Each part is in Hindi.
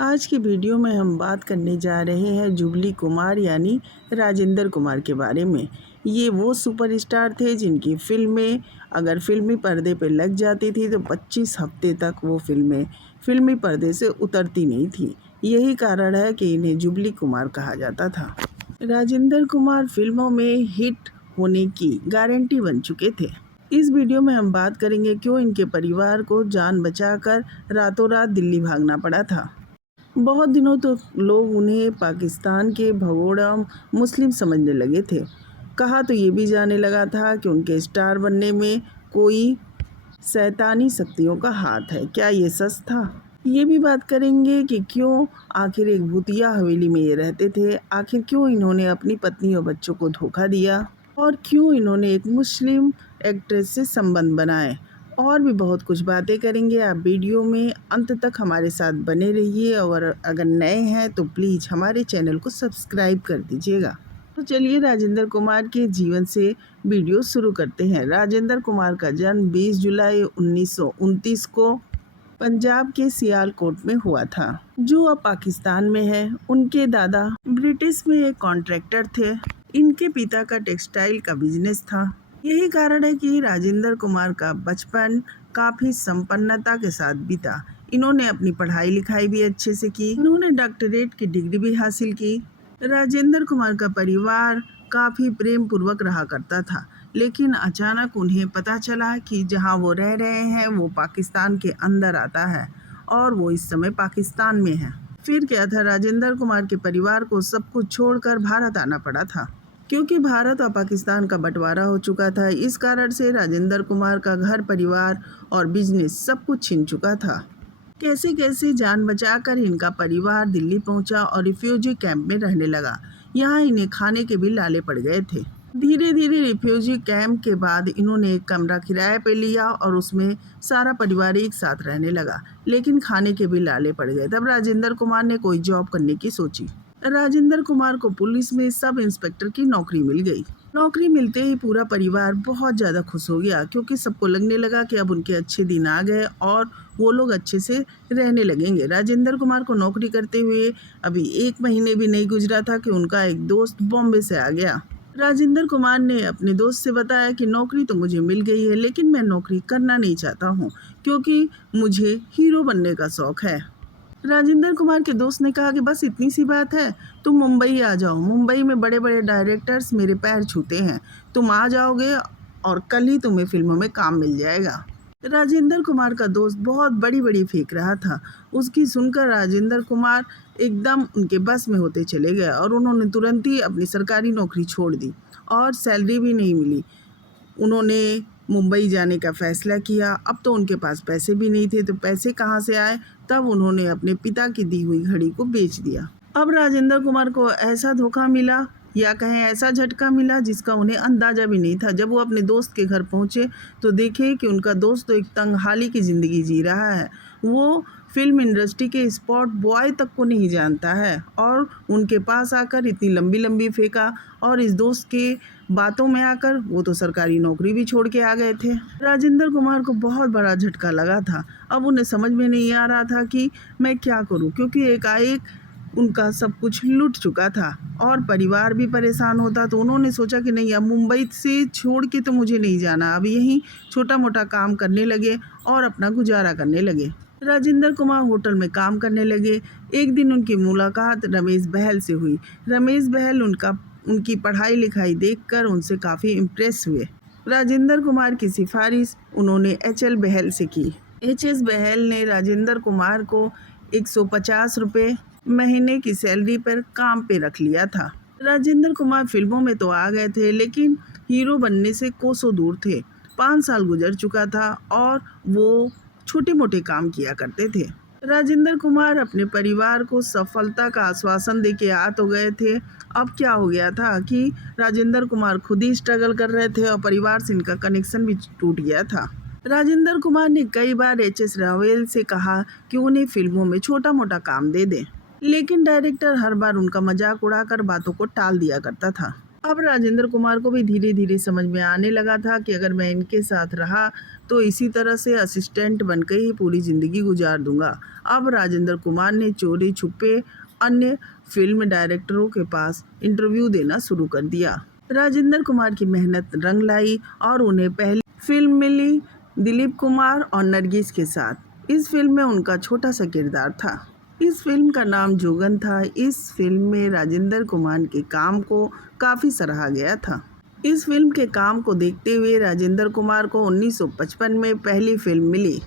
आज की वीडियो में हम बात करने जा रहे हैं जुबली कुमार यानी राजेंद्र कुमार के बारे में। ये वो सुपरस्टार थे जिनकी फिल्में अगर फिल्मी पर्दे पर लग जाती थी तो 25 हफ्ते तक वो फिल्में फिल्मी पर्दे से उतरती नहीं थी। यही कारण है कि इन्हें जुबली कुमार कहा जाता था। राजेंद्र कुमार फिल्मों में हिट होने की गारंटी बन चुके थे। इस वीडियो में हम बात करेंगे क्यों इनके परिवार को जान बचाकर रातों रात दिल्ली भागना पड़ा था। बहुत दिनों तो लोग उन्हें पाकिस्तान के भगोड़ा मुस्लिम समझने लगे थे। कहा तो ये भी जाने लगा था कि उनके स्टार बनने में कोई शैतानी शक्तियों का हाथ है। क्या ये सच था? ये भी बात करेंगे कि क्यों आखिर एक भूतिया हवेली में ये रहते थे, आखिर क्यों इन्होंने अपनी पत्नी और बच्चों को धोखा दिया और क्यों इन्होंने एक मुस्लिम एक्ट्रेस से संबंध बनाए। और भी बहुत कुछ बातें करेंगे। आप वीडियो में अंत तक हमारे साथ बने रहिए और अगर नए हैं तो प्लीज़ हमारे चैनल को सब्सक्राइब कर दीजिएगा। तो चलिए राजेंद्र कुमार के जीवन से वीडियो शुरू करते हैं। राजेंद्र कुमार का जन्म 20 जुलाई 1929 को पंजाब के सियालकोट में हुआ था, जो अब पाकिस्तान में है। उनके दादा ब्रिटिश में एक कॉन्ट्रैक्टर थे। इनके पिता का टेक्सटाइल का बिजनेस था। यही कारण है कि राजेंद्र कुमार का बचपन काफ़ी संपन्नता के साथ बीता। इन्होंने अपनी पढ़ाई लिखाई भी अच्छे से की। इन्होंने डॉक्टरेट की डिग्री भी हासिल की। राजेंद्र कुमार का परिवार काफ़ी प्रेम पूर्वक रहा करता था, लेकिन अचानक उन्हें पता चला कि जहां वो रह रहे हैं वो पाकिस्तान के अंदर आता है और वो इस समय पाकिस्तान में है। फिर क्या था, राजेंद्र कुमार के परिवार को सब कुछ छोड़कर भारत आना पड़ा था, क्योंकि भारत और पाकिस्तान का बंटवारा हो चुका था। इस कारण से राजेंद्र कुमार का घर परिवार और बिजनेस सब कुछ छिन चुका था। कैसे कैसे जान बचाकर इनका परिवार दिल्ली पहुंचा और रिफ्यूजी कैंप में रहने लगा। यहाँ इन्हें खाने के भी लाले पड़ गए थे। धीरे धीरे रिफ्यूजी कैंप के बाद इन्होंने एक कमरा किराए पे लिया और उसमें सारा परिवार एक साथ रहने लगा, लेकिन खाने के भी लाले पड़ गए। तब राजेंद्र कुमार ने कोई जॉब करने की सोची। राजेंद्र कुमार को पुलिस में सब इंस्पेक्टर की नौकरी मिल गई। नौकरी मिलते ही पूरा परिवार बहुत ज़्यादा खुश हो गया, क्योंकि सबको लगने लगा कि अब उनके अच्छे दिन आ गए और वो लोग अच्छे से रहने लगेंगे। राजेंद्र कुमार को नौकरी करते हुए अभी 1 महीने भी नहीं गुजरा था कि उनका एक दोस्त बॉम्बे से आ गया। राजेंद्र कुमार ने अपने दोस्त से बताया कि नौकरी तो मुझे मिल गई है, लेकिन मैं नौकरी करना नहीं चाहता हूँ, क्योंकि मुझे हीरो बनने का शौक़ है। राजेंद्र कुमार के दोस्त ने कहा कि बस इतनी सी बात है, तुम मुंबई आ जाओ। मुंबई में बड़े बड़े डायरेक्टर्स मेरे पैर छूते हैं, तुम आ जाओगे और कल ही तुम्हें फिल्मों में काम मिल जाएगा। राजेंद्र कुमार का दोस्त बहुत बड़ी बड़ी फेंक रहा था। उसकी सुनकर राजेंद्र कुमार एकदम उनके बस में होते चले गए और उन्होंने तुरंत ही अपनी सरकारी नौकरी छोड़ दी और सैलरी भी नहीं मिली। उन्होंने मुंबई जाने का फ़ैसला किया। अब तो उनके पास पैसे भी नहीं थे, तो पैसे कहाँ से आए? तब उन्होंने अपने पिता की दी हुई घड़ी को बेच दिया। अब राजेंद्र कुमार को ऐसा धोखा मिला या कहें ऐसा झटका मिला जिसका उन्हें अंदाज़ा भी नहीं था। जब वो अपने दोस्त के घर पहुँचे तो देखे कि उनका दोस्त तो एक तंगहाली की ज़िंदगी जी रहा है। वो फिल्म इंडस्ट्री के स्पॉट बॉय तक को नहीं जानता है और उनके पास आकर इतनी लंबी लंबी फेंका, और इस दोस्त के बातों में आकर वो तो सरकारी नौकरी भी छोड़ के आ गए थे। राजेंद्र कुमार को बहुत बड़ा झटका लगा था। अब उन्हें समझ में नहीं आ रहा था कि मैं क्या करूं, क्योंकि एकाएक उनका सब कुछ लुट चुका था और परिवार भी परेशान होता। तो उन्होंने सोचा कि नहीं, अब मुंबई से छोड़ के तो मुझे नहीं जाना। अब यहीं छोटा मोटा काम करने लगे और अपना गुजारा करने लगे। राजेंद्र कुमार होटल में काम करने लगे। एक दिन उनकी मुलाकात रमेश बहल से हुई। रमेश बहल उनकी पढ़ाई लिखाई देखकर उनसे काफ़ी इम्प्रेस हुए। राजेंद्र कुमार की सिफारिश उन्होंने एच.एल. बहल से की। एच.एस. बहल ने राजेंद्र कुमार को 150 रुपये महीने की सैलरी पर काम पे रख लिया था। राजेंद्र कुमार फिल्मों में तो आ गए थे, लेकिन हीरो बनने से कोसों दूर थे। 5 साल गुजर चुका था और वो छोटे मोटे काम किया करते थे। राजेंद्र कुमार अपने परिवार को सफलता का आश्वासन देके आ तो गए थे। अब क्या हो गया था कि राजेंद्र कुमार खुद ही स्ट्रगल कर रहे थे और परिवार से इनका कनेक्शन भी टूट गया था। राजेंद्र कुमार ने कई बार एच.एस. रावल से कहा कि उन्हें फिल्मों में छोटा मोटा काम दे दें, लेकिन डायरेक्टर हर बार उनका मजाक उड़ाकर बातों को टाल दिया करता था। अब राजेंद्र कुमार को भी धीरे धीरे समझ में आने लगा था कि अगर मैं इनके साथ रहा तो इसी तरह से असिस्टेंट बनकर ही पूरी ज़िंदगी गुजार दूंगा। अब राजेंद्र कुमार ने चोरी छुपे अन्य फिल्म डायरेक्टरों के पास इंटरव्यू देना शुरू कर दिया। राजेंद्र कुमार की मेहनत रंग लाई और उन्हें पहली फिल्म मिली दिलीप कुमार और नरगिस के साथ। इस फिल्म में उनका छोटा सा किरदार था। इस फिल्म का नाम जोगन था। इस फिल्म में राजेंद्र कुमार के काम को काफ़ी सराहा गया था। इस फिल्म के काम को देखते हुए राजेंद्र कुमार को 1955 में पहली फिल्म मिली।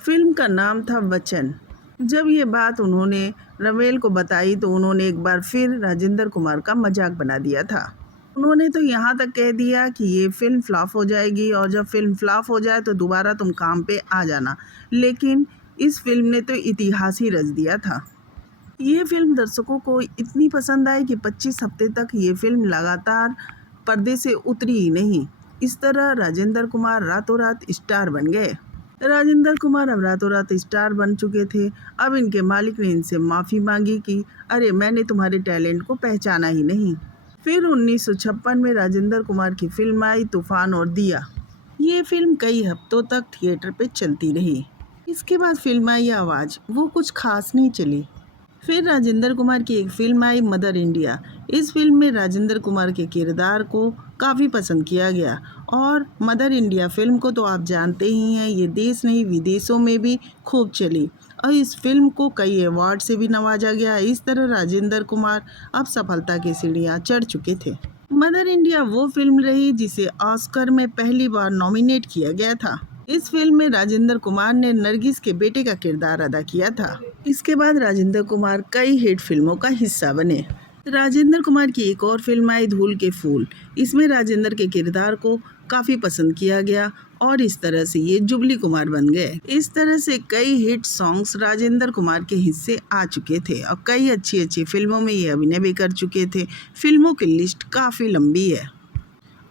फिल्म का नाम था वचन। जब ये बात उन्होंने रवेल को बताई तो उन्होंने एक बार फिर राजेंद्र कुमार का मजाक बना दिया था। उन्होंने तो यहाँ तक कह दिया कि ये फिल्म फ्लॉप हो जाएगी और जब फिल्म फ्लॉप हो जाए तो दोबारा तुम काम पे आ जाना। लेकिन इस फिल्म ने तो इतिहास ही रच दिया था। ये फिल्म दर्शकों को इतनी पसंद आई कि 25 हफ्ते तक ये फिल्म लगातार पर्दे से उतरी ही नहीं। इस तरह राजेंद्र कुमार रातों रात स्टार बन गए। राजेंद्र कुमार अब रातों रात स्टार बन चुके थे। अब इनके मालिक ने इनसे माफ़ी मांगी कि अरे मैंने तुम्हारे टैलेंट को पहचाना ही नहीं। फिर 1956 में राजेंद्र कुमार की फिल्म आई तूफान और दिया। ये फिल्म कई हफ्तों तक थिएटर पे चलती रही। इसके बाद फिल्म आई आवाज़, वो कुछ खास नहीं चली। फिर राजेंद्र कुमार की एक फिल्म आई मदर इंडिया। इस फिल्म में राजेंद्र कुमार के किरदार को काफ़ी पसंद किया गया और मदर इंडिया फिल्म को तो आप जानते ही हैं, ये देश नहीं विदेशों में भी खूब चली और इस फिल्म को कई अवार्ड से भी नवाजा गया। इस तरह राजेंद्र कुमार अब सफलता की सीढ़ियाँ चढ़ चुके थे। मदर इंडिया वो फिल्म रही जिसे ऑस्कर में पहली बार नॉमिनेट किया गया था। इस फिल्म में राजेंद्र कुमार ने नरगिस के बेटे का किरदार अदा किया था। इसके बाद राजेंद्र कुमार कई हिट फिल्मों का हिस्सा बने। राजेंद्र कुमार की एक और फिल्म आई धूल के फूल। इसमें राजेंद्र के किरदार को काफ़ी पसंद किया गया और इस तरह से ये जुबली कुमार बन गए। इस तरह से कई हिट सॉन्ग्स राजेंद्र कुमार के हिस्से आ चुके थे और कई अच्छी अच्छी फिल्मों में ये अभिनय भी कर चुके थे। फिल्मों की लिस्ट काफ़ी लंबी है।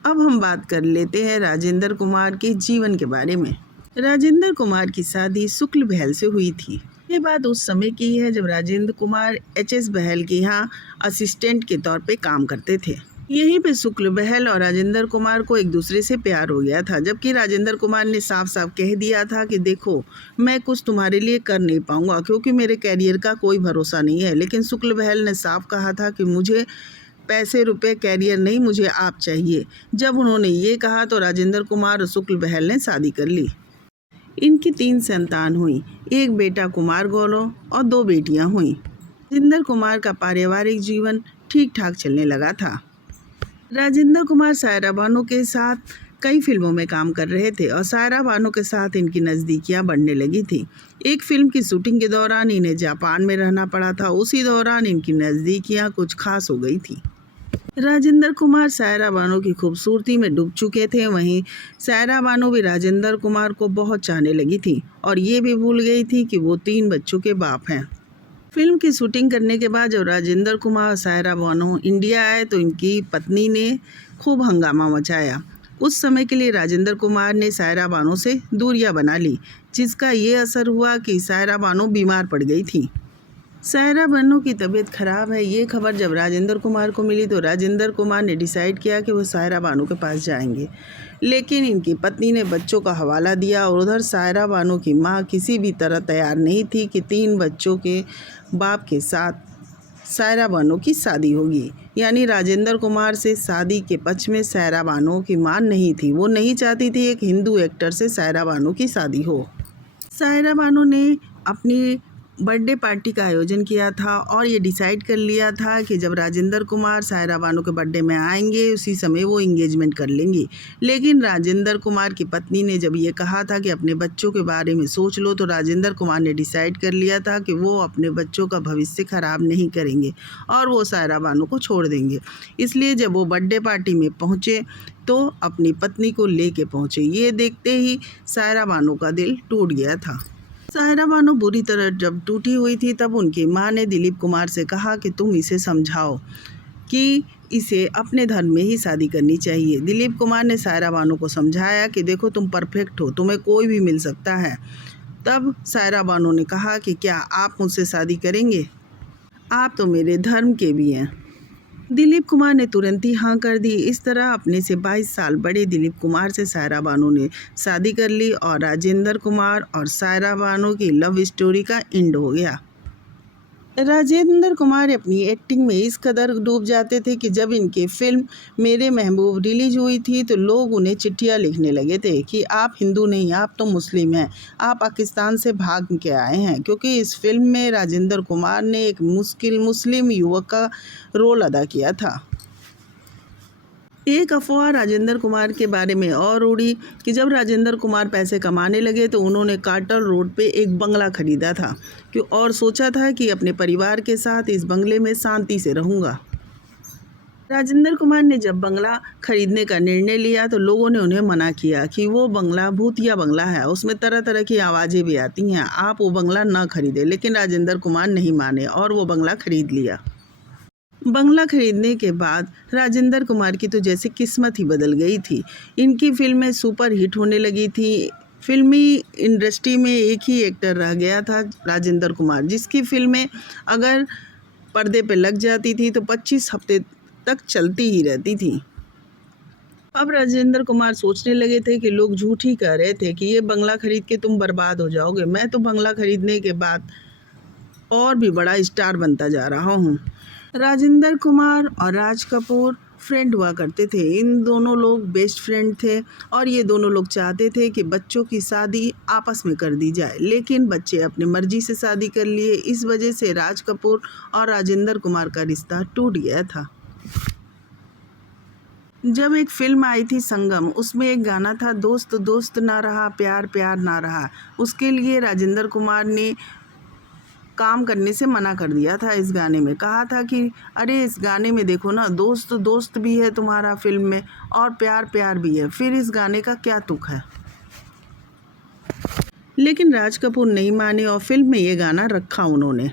अब हम बात कर लेते हैं राजेंद्र कुमार के जीवन के बारे में। राजेंद्र कुमार की शादी शुक्ल बहल से हुई थी। ये बात उस समय की है जब राजेंद्र कुमार एच.एस. बहल के यहाँ असिस्टेंट के तौर पे काम करते थे। यहीं पे शुक्ल बहल और राजेंद्र कुमार को एक दूसरे से प्यार हो गया था, जबकि राजेंद्र कुमार ने साफ साफ कह दिया था कि देखो मैं कुछ तुम्हारे लिए कर नहीं पाऊंगा क्योंकि मेरे कैरियर का कोई भरोसा नहीं है। लेकिन शुक्ल बहल ने साफ कहा था कि मुझे पैसे रुपए कैरियर नहीं, मुझे आप चाहिए। जब उन्होंने ये कहा तो राजेंद्र कुमार और शुक्ल बहल ने शादी कर ली। इनकी 3 संतान हुई, एक बेटा कुमार गौरव और 2 बेटियां हुईं। राजेंद्र कुमार का पारिवारिक जीवन ठीक ठाक चलने लगा था। राजेंद्र कुमार सायरा बानो के साथ कई फिल्मों में काम कर रहे थे और सायरा बानो के साथ इनकी नज़दीकियां बढ़ने लगी थी। एक फिल्म की शूटिंग के दौरान इन्हें जापान में रहना पड़ा था। उसी दौरान इनकी नज़दीकियां कुछ खास हो गई थी। राजेंद्र कुमार सायरा बानो की खूबसूरती में डूब चुके थे। वहीं सायरा बानो भी राजेंद्र कुमार को बहुत चाहने लगी थी और ये भी भूल गई थी कि वो 3 बच्चों के बाप हैं। फिल्म की शूटिंग करने के बाद जब राजेंद्र कुमार और सायरा बानो इंडिया आए तो इनकी पत्नी ने खूब हंगामा मचाया। उस समय के लिए राजेंद्र कुमार ने सायरा बानो से दूरियां बना ली, जिसका ये असर हुआ कि सायरा बानो बीमार पड़ गई थी। सायरा बानो की तबीयत खराब है, ये खबर जब राजेंद्र कुमार को मिली तो राजेंद्र कुमार ने डिसाइड किया कि वो सायरा बानो के पास जाएंगे। लेकिन इनकी पत्नी ने बच्चों का हवाला दिया और उधर सायरा बानो की माँ किसी भी तरह तैयार नहीं थी कि 3 बच्चों के बाप के साथ सायरा बानो की शादी होगी। यानी राजेंद्र कुमार से शादी के पक्ष में सायरा बानो की माँ नहीं थी। वो नहीं चाहती थी एक हिंदू एक्टर से सायरा बानो की शादी हो। सायरा बानो ने अपनी बर्थडे पार्टी का आयोजन किया था और ये डिसाइड कर लिया था कि जब राजेंद्र कुमार सायरा बानो के बर्थडे में आएंगे उसी समय वो इंगेजमेंट कर लेंगी। लेकिन राजेंद्र कुमार की पत्नी ने जब ये कहा था कि अपने बच्चों के बारे में सोच लो तो राजेंद्र कुमार ने डिसाइड कर लिया था कि वो अपने बच्चों का भविष्य खराब नहीं करेंगे और वो सायरा बानो को छोड़ देंगे। इसलिए जब वो बर्थडे पार्टी में पहुँचे तो अपनी पत्नी को लेके पहुँचे। ये देखते ही सायरा बानो का दिल टूट गया था। सायरा बानो बुरी तरह जब टूटी हुई थी तब उनकी माँ ने दिलीप कुमार से कहा कि तुम इसे समझाओ कि इसे अपने धर्म में ही शादी करनी चाहिए। दिलीप कुमार ने सायरा बानो को समझाया कि देखो तुम परफेक्ट हो, तुम्हें कोई भी मिल सकता है। तब सायरा बानो ने कहा कि क्या आप मुझसे शादी करेंगे? आप तो मेरे धर्म के भी हैं। दिलीप कुमार ने तुरंत ही हाँ कर दी। इस तरह अपने से 22 साल बड़े दिलीप कुमार से सायरा बानो ने शादी कर ली और राजेंद्र कुमार और सायरा बानो की लव स्टोरी का एंड हो गया। राजेंद्र कुमार अपनी एक्टिंग में इस कदर डूब जाते थे कि जब इनकी फिल्म मेरे महबूब रिलीज हुई थी तो लोग उन्हें चिट्ठियां लिखने लगे थे कि आप हिंदू नहीं, आप तो मुस्लिम हैं, आप पाकिस्तान से भाग के आए हैं, क्योंकि इस फिल्म में राजेंद्र कुमार ने एक मुस्लिम युवक का रोल अदा किया था। एक अफवाह राजेंद्र कुमार के बारे में और उड़ी कि जब राजेंद्र कुमार पैसे कमाने लगे तो उन्होंने कार्टर रोड पे एक बंगला खरीदा था और सोचा था कि अपने परिवार के साथ इस बंगले में शांति से रहूँगा। राजेंद्र कुमार ने जब बंगला खरीदने का निर्णय लिया तो लोगों ने उन्हें मना किया कि वो बंगला भूतिया बंगला है, उसमें तरह तरह की आवाज़ें भी आती हैं, आप वो बंगला ना खरीदें। लेकिन राजेंद्र कुमार नहीं माने और वो बंगला खरीद लिया। बंगला खरीदने के बाद राजेंद्र कुमार की तो जैसे किस्मत ही बदल गई थी। इनकी फिल्में सुपर हिट होने लगी थी। फिल्मी इंडस्ट्री में एक ही एक्टर रह गया था, राजेंद्र कुमार, जिसकी फिल्में अगर पर्दे पे लग जाती थी तो 25 हफ्ते तक चलती ही रहती थी। अब राजेंद्र कुमार सोचने लगे थे कि लोग झूठ ही कह रहे थे कि ये बंगला खरीद के तुम बर्बाद हो जाओगे। मैं तो बंगला खरीदने के बाद और भी बड़ा स्टार बनता जा रहा हूँ। राजेंद्र कुमार और राज कपूर फ्रेंड हुआ करते थे। इन दोनों लोग बेस्ट फ्रेंड थे और ये दोनों लोग चाहते थे कि बच्चों की शादी आपस में कर दी जाए, लेकिन बच्चे अपनी मर्जी से शादी कर लिए। इस वजह से राज कपूर और राजेंद्र कुमार का रिश्ता टूट गया था। जब एक फिल्म आई थी संगम, उसमें एक गाना था, दोस्त दोस्त ना रहा, प्यार प्यार ना रहा। उसके लिए राजेंद्र कुमार ने काम करने से मना कर दिया था। इस गाने में कहा था कि अरे इस गाने में देखो ना, दोस्त दोस्त भी है तुम्हारा फिल्म में और प्यार प्यार भी है, फिर इस गाने का क्या तुक है। लेकिन राज कपूर नहीं माने और फिल्म में ये गाना रखा उन्होंने।